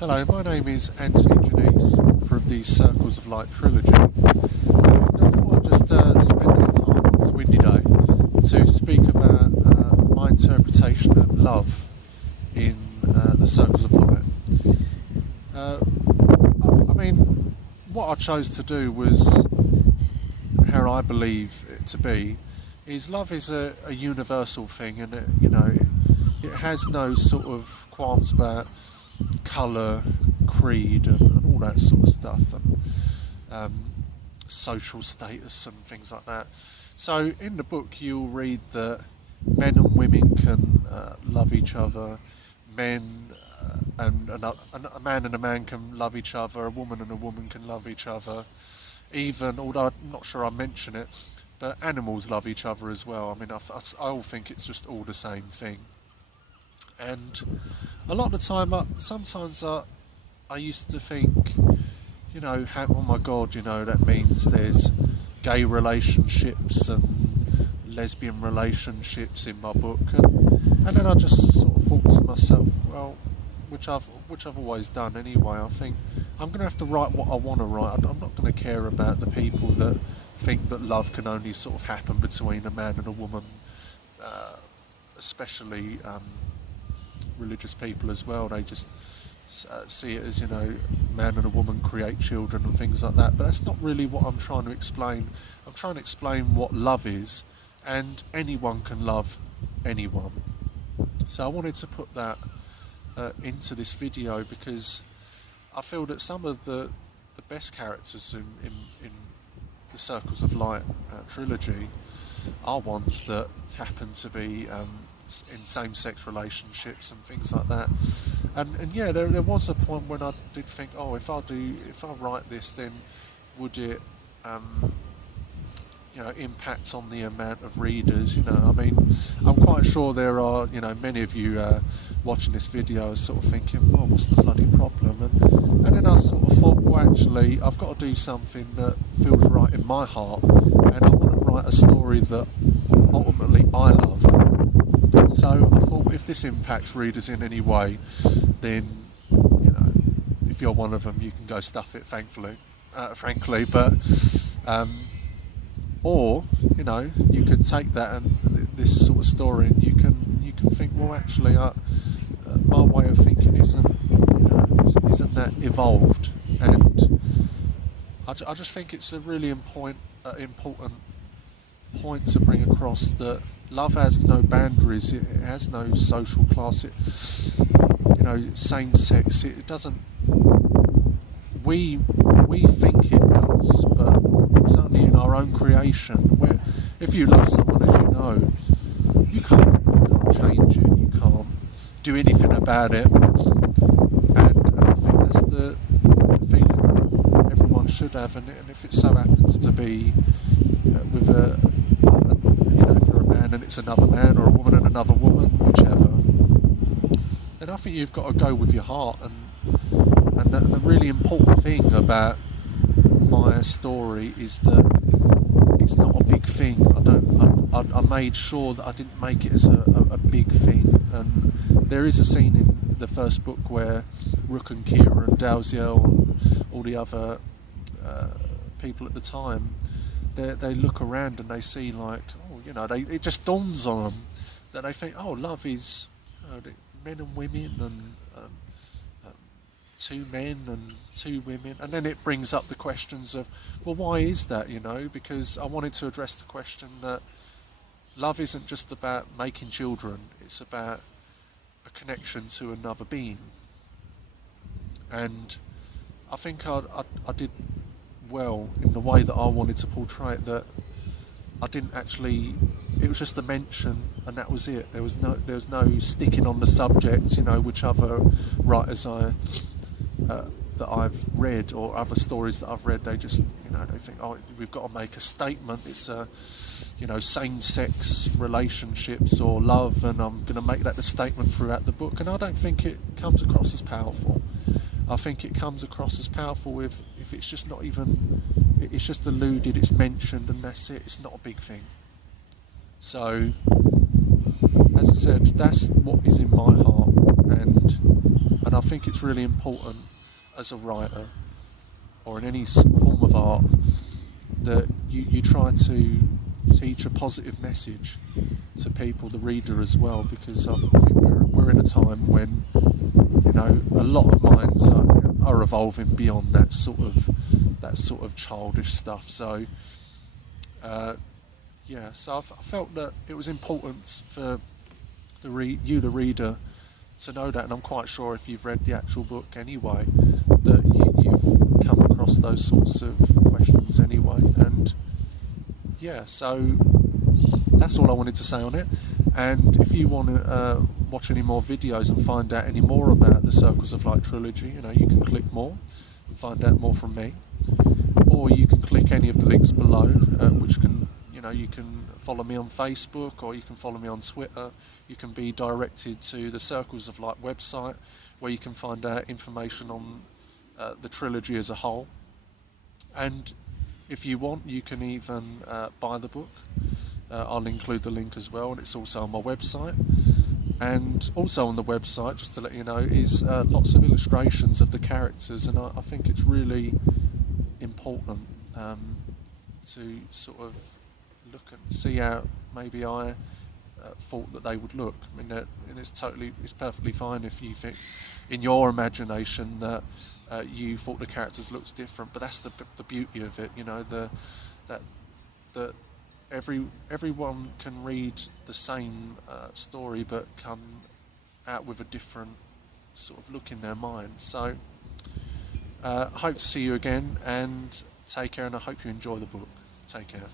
Hello, my name is Anthony Janice, author of the Circles of Light trilogy. And I thought I'd just spend this time on this windy day to speak about my interpretation of love in the Circles of Light. What I chose to do was how I believe it to be. Is love is a universal thing, and it has no sort of qualms about colour, creed, and all that sort of stuff, and social status and things like that. So in the book you'll read that men and women can love each other, men and a man and a man can love each other, a woman and a woman can love each other, even, although I'm not sure I mention it, but animals love each other as well. I mean, I all think it's just all the same thing. And a lot of the time, sometimes I used to think, oh my God, that means there's gay relationships and lesbian relationships in my book, and then I just sort of thought to myself, well, which I've always done anyway. I think I'm going to have to write what I want to write. I'm not going to care about the people that think that love can only sort of happen between a man and a woman, especially religious people as well. They just see it as, man and a woman create children and things like that, but that's not really what I'm trying to explain. I'm trying to explain what love is, and anyone can love anyone. So I wanted to put that into this video because I feel that some of the best characters in the Circles of Light trilogy are ones that happen to be in same-sex relationships and things like that, and yeah, there was a point when I did think, if I write this, then would it impact on the amount of readers? I'm quite sure there are many of you watching this video are sort of thinking, well, what's the bloody problem? And then I sort of thought, well, actually I've got to do something that feels right in my heart, and I want to write a story that ultimately I love. So I thought, if this impacts readers in any way, then if you're one of them, you can go stuff it, frankly. But or you could take that and this sort of story, and you can think, well, actually, my way of thinking isn't that evolved, and I just think it's a really important point to bring across, that love has no boundaries, it has no social class, same sex, it doesn't, we think it does, but it's only in our own creation. Where if you love someone, as you know, you can't change it, you can't do anything about it, and I think that's the feeling that everyone should have, and if it so happens to be with if you're a man and it's another man, or a woman and another woman, whichever, then I think you've got to go with your heart. And the really important thing about my story is that it's not a big thing. I made sure that I didn't make it as a big thing. And there is a scene in the first book where Rook and Kira and Dalziel and all the other people at the time, they look around and they see, like, it just dawns on them that they think, love is men and women, and two men and two women, and then it brings up the questions of, well, why is that? Because I wanted to address the question that love isn't just about making children, it's about a connection to another being. And I think I did well in the way that I wanted to portray it, that I didn't actually, it was just a mention and that was it. There was no sticking on the subject, which other writers that I've read, or other stories that I've read, they just they think, we've got to make a statement, it's same-sex relationships or love, and I'm going to make that the statement throughout the book. And I don't think it comes across as powerful. I think it comes across as powerful if it's just not even, it's just alluded, it's mentioned, and that's it. It's not a big thing. So, as I said, that's what is in my heart, and and I think it's really important as a writer or in any form of art that you try to teach a positive message to people, the reader as well, because I think we're in a time when, you know, a lot of minds are evolving beyond that sort of childish stuff. So so I felt that it was important for the reader, to know that, and I'm quite sure if you've read the actual book anyway, that you've come across those sorts of questions anyway. And so that's all I wanted to say on it. And if you want to watch any more videos and find out any more about the Circles of Light trilogy, you know, you can click more and find out more from me, or you can click any of the links below, which can, you know, you can follow me on Facebook, or you can follow me on Twitter. You can be directed to the Circles of Light website, where you can find out information on the trilogy as a whole. And if you want, you can even buy the book. I'll include the link as well, and it's also on my website. And also on the website, just to let you know, is lots of illustrations of the characters, and I think it's really important to sort of look and see how maybe I thought that they would look. I mean, and it's perfectly fine if you think in your imagination that you thought the characters looked different, but that's the beauty of it, you know, that everyone can read the same story but come out with a different sort of look in their mind. So I hope to see you again, and take care, and I hope you enjoy the book. Take care.